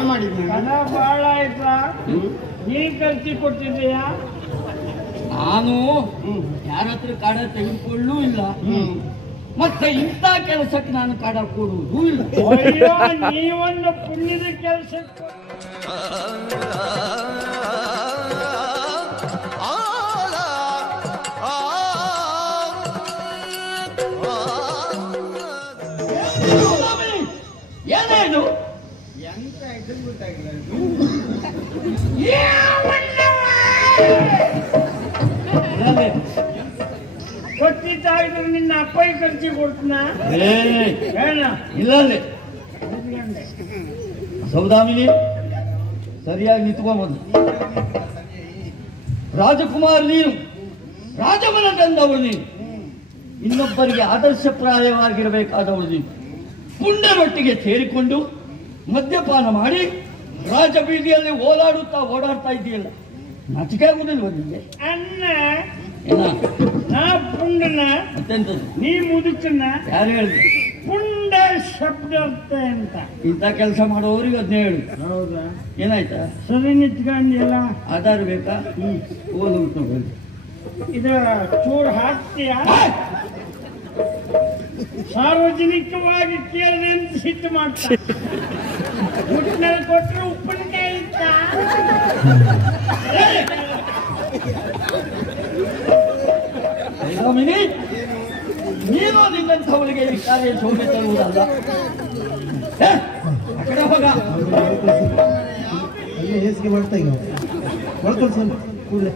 ಬಾಳ್ ಮಾಡಿದ್ನಿ. ಹಣ ಬಾಳ ಆಯ್ತಾ? ನೀ ಖರ್ಚಿ ಕೊಟ್ಟಿದ್ದೀಯಾ? ನಾನು ಯಾರ ಹತ್ರ ಕಾಡ ತೆಗೆದುಕೊಳ್ಳೂ ಇಲ್ಲ, ಮತ್ತೆ ಇಂಥ ಕೆಲಸಕ್ಕೆ ನಾನು ಕಾಡ ಕೊಡುವುದೂ ಇಲ್ಲ. ಅಯ್ಯೋ, ನೀವೊಂದು ಪುಣ್ಯದ ಕೆಲಸಕ್ಕೆ ಏನೇನು ಎಂತ ಇದನ್ನು ಗೊತ್ತಾಗಿಲ್ಲ. ಕೊಟ್ಟಿದ್ದಾಗಿದ್ರೆ ನಿನ್ನ ಅಪ್ಪಯ್ಯ ಖರ್ಚಿಗೆ ಕೊಡ್ತೀನ ಹೇಳ. ಇಲ್ಲಲ್ಲಿ ಸೌದಾಮಿನಿ ಸರಿಯಾಗಿ ನಿಂತ್ಕೊಂಬಂದು. ರಾಜಕುಮಾರ್ ನೀನು, ರಾಜಮನೆತನದವಳು ನೀನು, ಇನ್ನೊಬ್ಬರಿಗೆ ಆದರ್ಶಪ್ರಾಯವಾಗಿರಬೇಕಾದವಳು ನೀನು. ಪುಣ್ಯರೊಟ್ಟಿಗೆ ಸೇರಿಕೊಂಡು ಮದ್ಯಪಾನ ಮಾಡಿ ರಾಜಬೀದಿಯಲ್ಲಿ ಓಡಾಡ್ತಾ ಇದ್ದೀಯಲ್ಲ, ನಾಚಿಕೆ ಆಗುದಿಲ್ವ ನಿಮಗೆ? ಅಣ್ಣ, ಏನ ನಾ ಪುಂಡನ, ಮತ್ತೆಂತದ್ದು? ನೀ ಮುದುಕನ. ಯಾರು ಹೇಳಿದ್ರು? ಪುಂಡ ಶಬ್ದ ಅರ್ಥ ಅಂತ. ಇಂಥ ಕೆಲಸ ಮಾಡೋರಿಗೆ ಅದನ್ನೇ ಹೇಳು. ಹೌದಾ? ಏನಾಯ್ತಾ? ಸರಿ ನಿಂತ್ಕೊಂಡಿಲ್ಲ. ಆಧಾರ ಬೇಕಾ? ಓದು ತಗೊಳ್ಳಿ. ಇದು ಚೂರು ಹಾಕ್ತೀಯ? ಸಾರ್ವಜನಿಕವಾಗಿ ಕೇಳಿದೆ ಅಂತ ಸಿಟ್ಟು ಮಾಡ್ತಾ. ಮುಟ್ಟಿನಲ್ಲಿ ಕೊಟ್ಟರೆ ಉಪ್ಪಿನಕಾಯಿ ಇತ್ತ? ಸೌದಾಮಿನಿ, ನೀನು ನಿನ್ನಂಥವಳಿಗೆ ಈ ಕಾರ್ಯ ಶೋಭೆ ತರುವುದಲ್ಲ. ಆ ಕಡೆ ಹೋಗ. ಅಲ್ಲೇ ಹೇಸಿಗೆ ಮಾಡ್ತಾ ಈಗ ಮಾಡ್ಕೊಂಡು ಸ್ವಲ್ಪ ಕೂಡಲೇ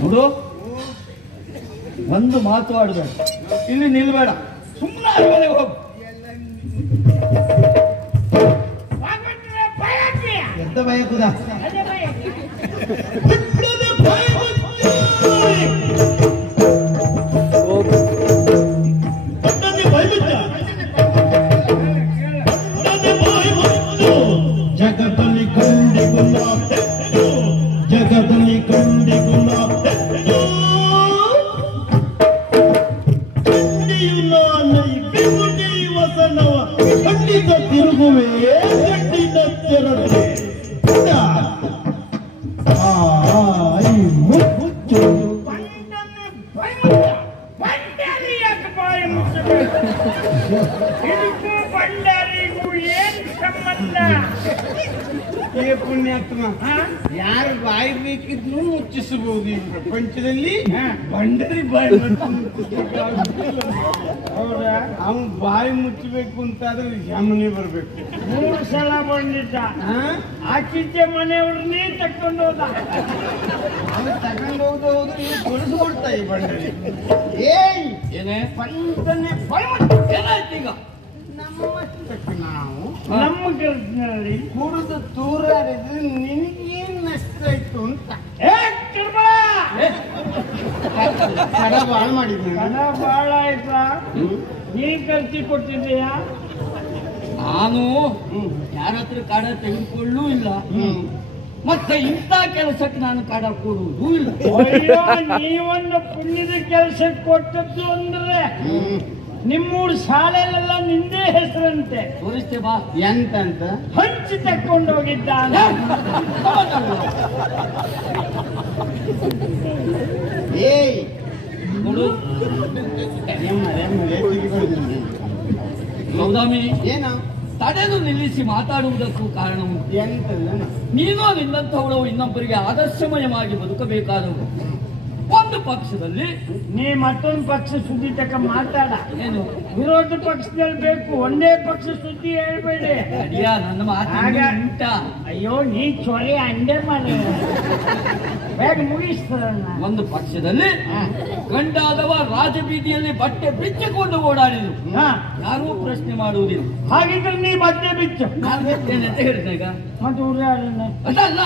ನೋಡು, ಒಂದು ಮಾತು ಆಡಬೇಡ, ಇಲ್ಲಿ ನಿಲ್ಬೇಡ, ಸುಮ್ಮನೆ ಮನೆಗೆ ಹೋಗು. ಎಂತ ಭಯ ಕೂದ ಜಗದಲ್ಲಿ ಕಂಡಿಗುಣ, ಜಗದಲ್ಲಿ ಕಂಡಿಗುಣ ವಸನವ ಖಂಡಿತ ತಿರುಗುವೆ, ಖಂಡಿತ ತೆರದೆ ಮುಚ್ಚು. ಇದಕ್ಕೂ ಭಂಡಾರಿಗೂ ಏನ್ ಸಂಬಂಧ? ಏ ಪುಣ್ಯಾತ್ಮ, ಯಾರು ಬಾಯಿ ಬೇಕಿದ್ರು ಮುಚ್ಚಿಸಬಹುದು ಈ ಪ್ರಪಂಚದಲ್ಲಿ. ಬಂಡರಿ ಬಾಯಿ ಹೌದಾ? ಅವನು ಬಾಯಿ ಮುಚ್ಚಬೇಕು ಅಂತಾದ್ರೆ ಯಮನೆ ಬರ್ಬೇಕು. 3 ಸಲ ಬಂದಿದ್ದ. ಆಚಿದ್ದೆ ಮನೆಯವ್ರನ್ನೇ ತಕೊಂಡು ಹೋದ. ಅವನು ತಗೊಂಡು ಹೋದ್ರೆ ನೀವು ಕೊಡಿಸ್ಕೊಡ್ತಾ ಈ ಬಂಡರಿ. ಏಯ್ ಏನೇ ಪಂಚನೆ ಏನಾಯ್ತು ಈಗ? ನಮ್ಮಷ್ಟಕ್ಕೆ ನಾವು ನಮ್ಮ ಕೆಲಸದಲ್ಲಿ ಕುಡಿದು ತೂರಾಡಿದ್ರೆ ನಿನಗೇನ್ ನಷ್ಟ ಆಯ್ತು ಅಂತ ಕಡ ಬಾಳ್ ಮಾಡಿದ್ನ. ಹಣ ಬಾಳ ಆಯ್ತಾ? ನೀ ಖರ್ಚಿ ಕೊಟ್ಟಿದ್ದೀಯಾ? ನಾನು ಯಾರ ಹತ್ರ ಕಾಡ ತೆಗೆದುಕೊಳ್ಳೂ ಇಲ್ಲ, ಮತ್ತೆ ಇಂಥ ಕೆಲಸಕ್ಕೆ ನಾನು ಕಾಡ ಕೊಡುವುದೂ ಇಲ್ಲ. ಅಯ್ಯೋ, ನೀವೊಂದು ಪುಣ್ಯದ ಕೆಲಸಕ್ಕೆ ಕೊಟ್ಟದ್ದು ಅಂದ್ರೆ ನಿಮ್ಮೂರು ಶಾಲೆಯಲ್ಲೆಲ್ಲ ನಿಂದೇ ಹೆಸರಂತೆ. ತೋರಿಸ್ತೇ ಬಾ. ಎಂತಂತ ಹಂಚಿ ತಕೊಂಡು ಹೋಗಿದ್ದಾನ. ಏಯ್ ನೋಡು ಸೌದಾಮಿನಿ, ಏನ ತಡೆದು ನಿಲ್ಲಿಸಿ ಮಾತಾಡುವುದಕ್ಕೂ ಕಾರಣವು ಎಂತಲ್ಲ ನೀನು ನಿನ್ನಂಥವಳು ಇನ್ನೊಬ್ಬರಿಗೆ ಆದರ್ಶಮಯವಾಗಿ ಬದುಕಬೇಕಾದವು. ಒಂದು ಪಕ್ಷದಲ್ಲಿ ನೀ ಮತ್ತೊಂದು ಪಕ್ಷ ಸುದ್ದಿ ತಕ ಮಾತಾಡ. ಏನು ವಿರೋಧ ಪಕ್ಷದಲ್ಲಿ ಬೇಕು, ಒಂದೇ ಪಕ್ಷ ಸುದ್ದಿ ಹೇಳ್ಬೇಡಿ. ಅಡಿಯಾ, ನನ್ನ ಮಾತಾಗ ಉಂಟ. ಅಯ್ಯೋ, ನೀ ಚೊರೆ ಅಂಡೆ ಮಾಡಿ ಬೇಗ ಮುಗಿಸ್ತಾರಣ್ಣ. ಒಂದು ಪಕ್ಷದಲ್ಲಿ ಗಂಡಾದವ ರಾಜಬೀದಿಯಲ್ಲಿ ಬಟ್ಟೆ ಬಿಚ್ಚಿಕೊಂಡು ಓಡಾಡಿದ್ರು, ಯಾರೂ ಪ್ರಶ್ನೆ ಮಾಡುವುದಿಲ್ಲ. ಹಾಗಿದ್ರೆ ನೀ ಮತ್ತೆ ಬಿಚ್ಚು. ಏನಂತ ಹೇಳಿದೆ ಈಗ? ಮತ್ತೆ ಉರಿಯಾಡಣ್ಣ. ಅದಲ್ಲ,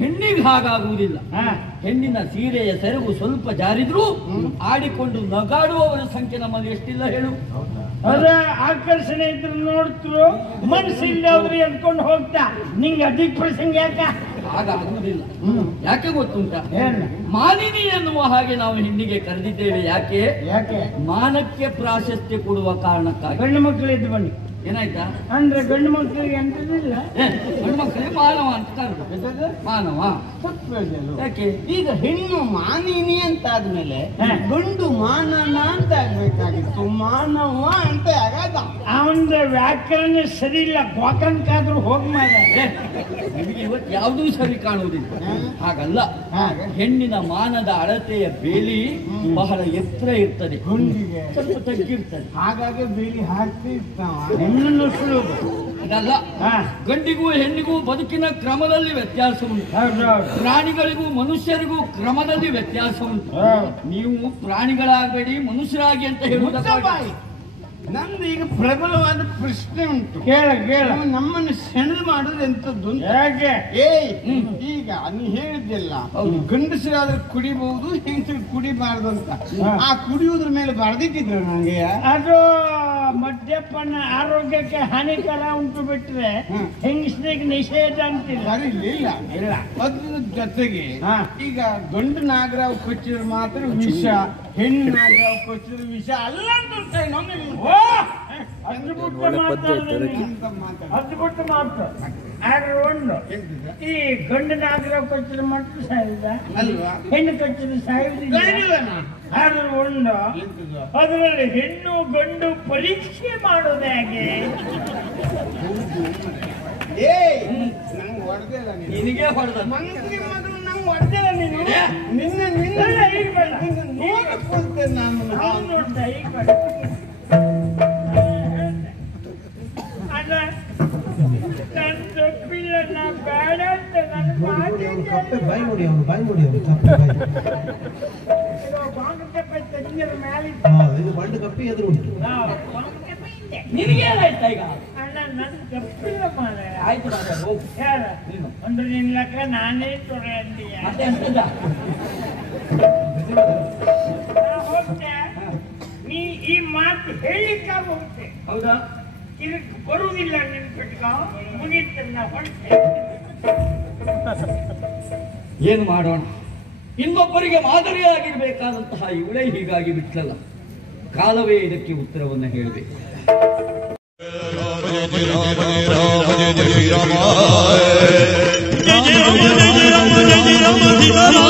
ಹೆಣ್ಣಿಗೆ ಹಾಗಾಗುವುದಿಲ್ಲ. ಹೆಣ್ಣಿನ ಸೀರೆಯ ಸೆರಗು ಸ್ವಲ್ಪ ಜಾರಿದ್ರೂ ಆಡಿಕೊಂಡು ನಗಾಡುವವರ ಸಂಖ್ಯೆ ನಮ್ಮಲ್ಲಿ ಎಷ್ಟಿಲ್ಲ ಹೇಳು. ಅದೇ ಆಕರ್ಷಣೆ ಇದ್ರೆ ನೋಡ್ತರು, ಮನಸ್ಸಿಲ್ಲವ್ರು ಎದ್ಕೊಂಡು ಹೋಗ್ತಾ. ನಿಂಗೆ ಅಧಿಕ ಪ್ರಸಂಗ ಯಾಕ? ಹಾಗಾಗುವುದಿಲ್ಲ. ಯಾಕೆ ಗೊತ್ತುಂಟ? ಏನು? ಮಾನಿನಿ ಎನ್ನುವ ಹಾಗೆ ನಾವು ಹೆಣ್ಣಿಗೆ ಕರೆದಿದ್ದೇವೆ. ಯಾಕೆ? ಯಾಕೆ? ಮಾನಕ್ಕೆ ಪ್ರಾಶಸ್ತ್ಯ ಕೊಡುವ ಕಾರಣಕ್ಕಾಗಿ. ಗಂಡು ಮಕ್ಕಳಿದ್ದು ಬನ್ನಿ. ಏನಾಯ್ತಾ? ಅಂದ್ರೆ ಗಂಡು ಮಕ್ಕಳಿಗೆ ಅಂತದಿಲ್ಲ. ಗಂಡು ಮಕ್ಕಳಿಗೆ ಮಾನವ ಅಂತ ಕರೆದು. ಮಾನವ ಯಾಕೆ ಈಗ ಹೆಣ್ಣು ಮಾನಿನಿ ಅಂತ ಆದ್ಮೇಲೆ ಗಂಡು ಮಾನನ ಅಂತ ಆಗ್ಬೇಕಾಗಿತ್ತು, ಮಾನವ ಅಂತ ಆಗದ. ಅವನ ವ್ಯಾಕರಣ ಸರಿ ಇಲ್ಲ, ಗೋಕಂಕಾದ್ರೂ ಹೋಗ್ ಮಾಡ. ನಿಮಗೆ ಇವತ್ತು ಯಾವುದೂ ಸರಿ ಕಾಣುವುದಿಲ್ಲ. ಹಾಗಲ್ಲ, ಹೆಣ್ಣಿನ ಮಾನದ ಅಳತೆಯ ಬೇಲಿ ಬಹಳ ಎತ್ತರ ಇರ್ತದೆ, ಗುಂಡಿಗೆ ಸ್ವಲ್ಪ ತಗ್ಗಿರ್ತದೆ. ಹಾಗಾಗಿ ಬೇಲಿ ಹಾಕ್ತಿ ಇರ್ತಾವ. ಹೆಣ್ಣನ್ನು ಸುಳುವು ಇದಲ್ಲ, ಗಂಡಿಗೂ ಹೆಣ್ಣಿಗೂ ಬದುಕಿನ ಕ್ರಮದಲ್ಲಿ ವ್ಯತ್ಯಾಸ ಉಂಟು. ಪ್ರಾಣಿಗಳಿಗೂ ಮನುಷ್ಯರಿಗೂ ಕ್ರಮದಲ್ಲಿ ವ್ಯತ್ಯಾಸ ಉಂಟು. ನೀವು ಪ್ರಾಣಿಗಳಾಗಬೇಡಿ, ಮನುಷ್ಯರಾಗಿ ಅಂತ ಹೇಳುವುದಕ್ಕಾಗಿ ನಂದು ಈಗ ಪ್ರಬಲವಾದ ಪ್ರಶ್ನೆ ಉಂಟು. ಕೇಳ ನಮ್ಮನ್ನು ಸೆಣಲು ಮಾಡುದು ಎಂತದ್ದು? ಹೇಗೆ? ಈಗ ನೀ ಹೇಳಿದ್ದಿಲ್ಲ, ಗಂಡಸರಾದ್ರೆ ಕುಡಿಬಹುದು, ಹೆಂಗಸರು ಕುಡಿಬಾರ್ದು ಅಂತ. ಆ ಕುಡಿಯುವುದ್ರ ಮೇಲೆ ಬರ್ದಿಟ್ಟಿದ್ರು ನಂಗೆ. ಅದು ಮದ್ಯಪಾನ ಆರೋಗ್ಯಕ್ಕೆ ಹಾನಿಕರ ಉಂಟು ಬಿಟ್ರೆ ಹೆಂಗಸರಿಗೆ ನಿಷೇಧ ಅಂತಿಲ್ಲ. ಇಲ್ಲ. ಅದ್ರ ಜೊತೆಗೆ ಈಗ ಗಂಡು ನಾಗರಾವ್ ಕೊಚ್ಚಿದ್ರೆ ಮಾತ್ರ ವಿಷ, ಹೆಣ್ಣು ನಾಗರಾವ್ ಕೊಚ್ಚಿದ್ರೆ ವಿಷ ಅಲ್ಲ ಅಂತ ಅದ್ಬಿಟ್ಟು ಮಾತು. ಆದ್ರೆ ಒಂದು, ಈ ಗಂಡು ನಾಗರಾವ್ ಕೊಚ್ಚಿದ್ರೆ ಮಾತ್ರ ಸಾಯುದ, ಹೆಣ್ಣು ಕೊಚ್ಚಿದ್ರೆ ಸಾಯುವುದಿಲ್ಲ. ಆದ್ರೆ ಒಂದು, ಅದರಲ್ಲಿ ಹೆಣ್ಣು ಗಂಡು ಪರೀಕ್ಷೆ ಮಾಡೋದು ಹೇಗೆ? ನಿನಗೆ ಹೊಡೆದ ಮಂತ್ರಿ ಮಗಳು ನಂಗೆ ಹೊಡೆದಿಲ್ಲ. ನೀನು ನಿನ್ನ ನೋಡ್ಕೊಳ್ತೇನೆ ನಾನು. ನೋಡ್ತಾ ಈಗ ಅಲ್ಲ, ನನ್ನ ತಪ್ಪಿಲ್ಲ, ನಾ ಬೇಡ ಅಂತ ನನ್ನ ಬಾಯಿ ನೋಡಿ ಅವನು ತಂಗಿಯರ ಮೇಲೆ ಇದು ಬಂಡು ಕಪ್ಪಿ ಎದುರು ಉಂಟು. ನಿನಗೇನಾಯ್ತಾ ಈಗ? ಅಣ್ಣ ನನ್ ತಪ್ಪಿಲ್ಲ ಮಾರೆ. ಆಯ್ತು ಹೋಗು. ಯಾರ ಅಂದ್ರೆ ನಿನ್ ಲೆಕ್ಕ ನಾನೇ ತೊರೆ ಅಂದೀಯ. ಮತ್ತೆ ಎಂತದ? ಹೋಗ್ತೆ, ನೀ ಈ ಮಾತು ಹೇಳಿಕ ಹೋಗ್ತೆ. ಹೌದಾ? ಇದಕ್ಕೆ ಬರುವುದಿಲ್ಲ ನೆನ್ಪಿಟ್ಕೊ, ಮುಗಿತನ್ನ ಹೊಟ್ಟೆ. ಏನು ಮಾಡೋಣ? ಇನ್ನೊಬ್ಬರಿಗೆ ಮಾದರಿಯಾಗಿರ್ಬೇಕಾದಂತಹ ಇವಳೇ ಹೀಗಾಗಿ ಬಿಟ್ಲಲ್ಲ. ಕಾಲವೇ ಇದಕ್ಕೆ ಉತ್ತರವನ್ನು ಹೇಳಬೇಕು. ರಾಮ